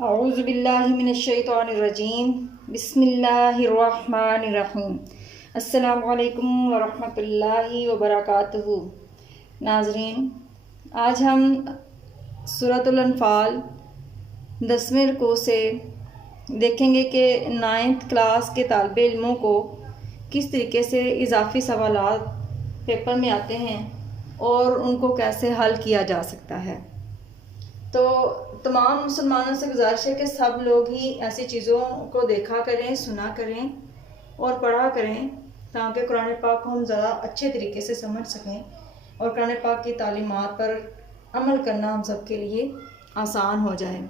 اعوذ باللہ من الشیطان الرجیم بسم اللہ الرحمن الرحیم السلام علیکم ورحمۃ اللہ وبرکاتہ۔ ناظرین، آج ہم سورۃ الانفال 10ویں رکوع سے دیکھیں گے کہ 9th کلاس کے طالب علموں کو کس طریقے سے اضافی سوالات پیپر میں آتے ہیں اور ان کو کیسے حل کیا جا سکتا ہے۔ تو تمام مسلمانوں سے گزارش ہے کہ سب لوگ ہی ایسی چیزوں کو دیکھا کریں، سنا کریں اور پڑھا کریں تاکہ قرآن پاک کو ہم زیادہ اچھے طریقے سے سمجھ سکیں اور قرآن پاک کی تعلیمات پر عمل کرنا ہم سب کے لیے آسان ہو جائے۔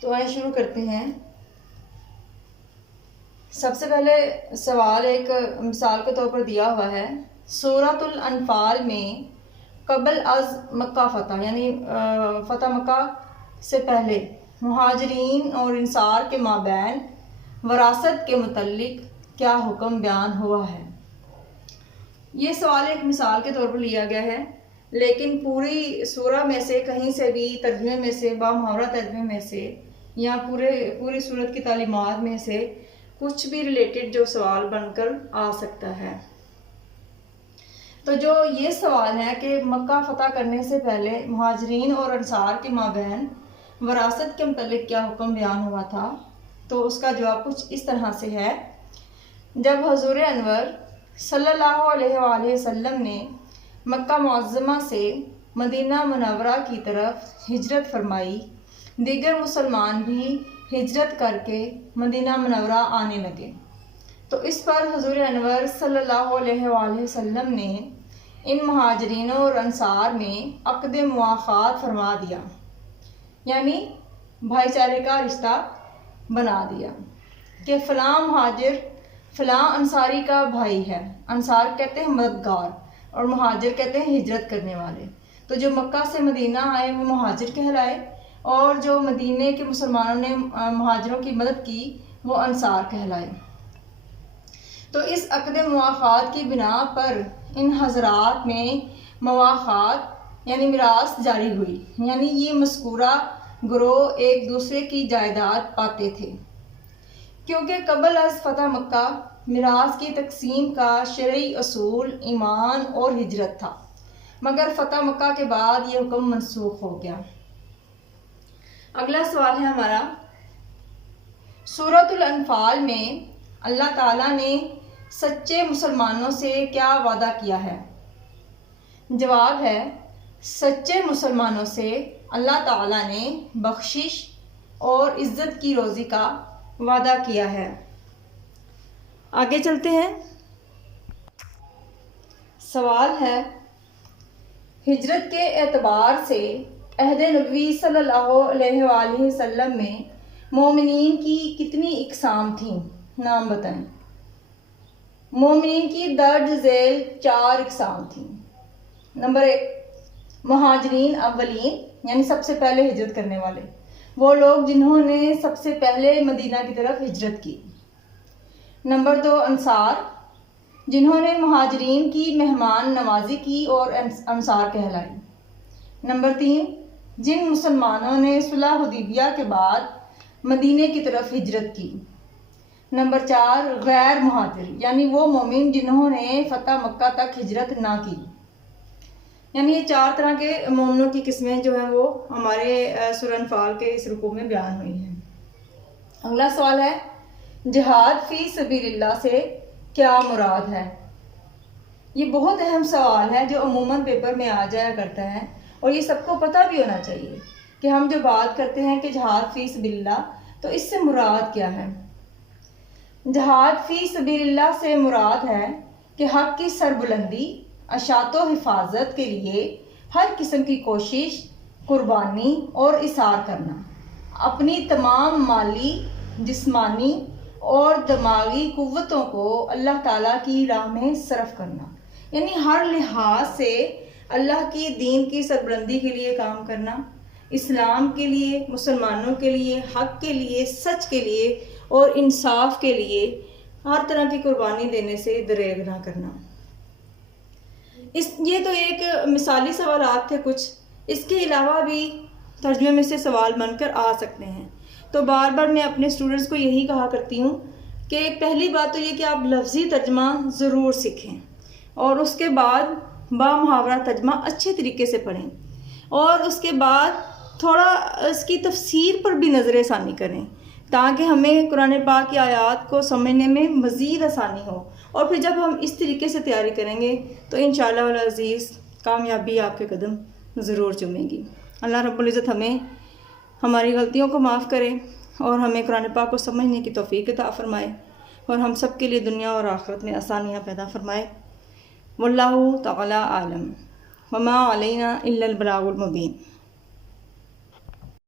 تو آئیں شروع کرتے ہیں۔ سب سے پہلے سوال ایک مثال کے طور پر دیا ہوا ہے۔ سورۃ الانفال میں قبل از مکہ فتح یعنی فتح مکہ سے پہلے مہاجرین اور انصار کے مابین وراثت کے متعلق کیا حکم بیان ہوا ہے؟ یہ سوال ایک مثال کے طور پر لیا گیا ہے، لیکن پوری سورہ میں سے کہیں سے بھی ترجمے میں سے بامحاورہ ترجمے میں سے یا پوری سورت کی تعلیمات میں سے کچھ بھی ریلیٹڈ جو سوال بن کر آ سکتا ہے۔ تو جو یہ سوال ہے کہ مکہ فتح کرنے سے پہلے مہاجرین اور انصار کے مابین وراثت کے متعلق کیا حکم بیان ہوا تھا، تو اس کا جواب کچھ اس طرح سے ہے۔ جب حضور انور صلی اللہ علیہ وآلہ وسلم نے مکہ معظمہ سے مدینہ منورہ کی طرف ہجرت فرمائی، دیگر مسلمان بھی ہجرت کر کے مدینہ منورہ آنے لگے، تو اس پر حضور انور صلی اللہ علیہ وآلہ وسلم نے ان مہاجرین اور انصار میں عقد مواخات فرما دیا، یعنی بھائی چارے کا رشتہ بنا دیا کہ فلاں مہاجر فلاں انصاری کا بھائی ہے۔ انصار کہتے ہیں مددگار اور مہاجر کہتے ہیں ہجرت کرنے والے۔ تو جو مکہ سے مدینہ آئے وہ مہاجر کہلائے اور جو مدینے کے مسلمانوں نے مہاجروں کی مدد کی وہ انصار کہلائے۔ تو اس عقد مواخات کی بنا پر ان حضرات میں مواخات یعنی میراث جاری ہوئی، یعنی یہ مذکورہ گروہ ایک دوسرے کی جائیداد پاتے تھے، کیونکہ قبل از فتح مکہ میراث کی تقسیم کا شرعی اصول ایمان اور ہجرت تھا، مگر فتح مکہ کے بعد یہ حکم منسوخ ہو گیا۔ اگلا سوال ہے ہمارا، سورۃ الانفال میں اللہ تعالیٰ نے سچے مسلمانوں سے کیا وعدہ کیا ہے؟ جواب ہے، سچے مسلمانوں سے اللہ تعالیٰ نے بخشش اور عزت کی روزی کا وعدہ کیا ہے۔ آگے چلتے ہیں۔ سوال ہے، ہجرت کے اعتبار سے عہد نبوی صلی اللہ علیہ وآلہ وسلم میں مومنین کی کتنی اقسام تھیں؟ نام بتائیں۔ مومنین کی درج ذیل 4 اقسام تھیں۔ نمبر 1، مہاجرین اولین یعنی سب سے پہلے ہجرت کرنے والے، وہ لوگ جنہوں نے سب سے پہلے مدینہ کی طرف ہجرت کی۔ نمبر 2، انصار، جنہوں نے مہاجرین کی مہمان نوازی کی اور انصار کہلائی۔ نمبر 3، جن مسلمانوں نے صلح حدیبیہ کے بعد مدینے کی طرف ہجرت کی۔ نمبر 4، غیر مہاجر یعنی وہ مومن جنہوں نے فتح مکہ تک ہجرت نہ کی۔ یعنی یہ 4 طرح کے مومنوں کی قسمیں جو ہیں وہ ہمارے سورہ انفال کے اس رکوع میں بیان ہوئی ہیں۔ اگلا سوال ہے، جہاد فی سبیل اللہ سے کیا مراد ہے؟ یہ بہت اہم سوال ہے جو عموماً پیپر میں آ جایا کرتا ہے، اور یہ سب کو پتہ بھی ہونا چاہیے کہ ہم جو بات کرتے ہیں کہ جہاد فی سبیل اللہ، تو اس سے مراد کیا ہے؟ جہاد فی سبیل اللہ سے مراد ہے کہ حق کی سربلندی، اشاعت و حفاظت کے لیے ہر قسم کی کوشش، قربانی اور اثار کرنا، اپنی تمام مالی، جسمانی اور دماغی قوتوں کو اللہ تعالیٰ کی راہ میں صرف کرنا، یعنی ہر لحاظ سے اللہ کی دین کی سربلندی کے لیے کام کرنا، اسلام کے لیے، مسلمانوں کے لیے، حق کے لیے، سچ کے لیے اور انصاف کے لیے ہر طرح کی قربانی دینے سے دریغ نہ کرنا۔ یہ تو ایک مثالی سوالات تھے کچھ، اس کے علاوہ بھی ترجمے میں سے سوال بن کر آ سکتے ہیں۔ تو بار بار میں اپنے اسٹوڈنٹس کو یہی کہا کرتی ہوں کہ پہلی بات تو یہ کہ آپ لفظی ترجمہ ضرور سیکھیں، اور اس کے بعد با محاورہ ترجمہ اچھے طریقے سے پڑھیں، اور اس کے بعد تھوڑا اس کی تفسیر پر بھی نظر ثانی کریں تاکہ ہمیں قرآن پاک کی آیات کو سمجھنے میں مزید آسانی ہو۔ اور پھر جب ہم اس طریقے سے تیاری کریں گے تو انشاءاللہ العزیز کامیابی آپ کے قدم ضرور چومے گی۔ اللہ رب العزت ہمیں ہماری غلطیوں کو معاف کرے اور ہمیں قرآن پاک کو سمجھنے کی توفیق عطا فرمائے، اور ہم سب کے لیے دنیا اور آخرت میں آسانیاں پیدا فرمائے۔ واللہ تعالی عالم، وما علینا الا البلاغ المبین۔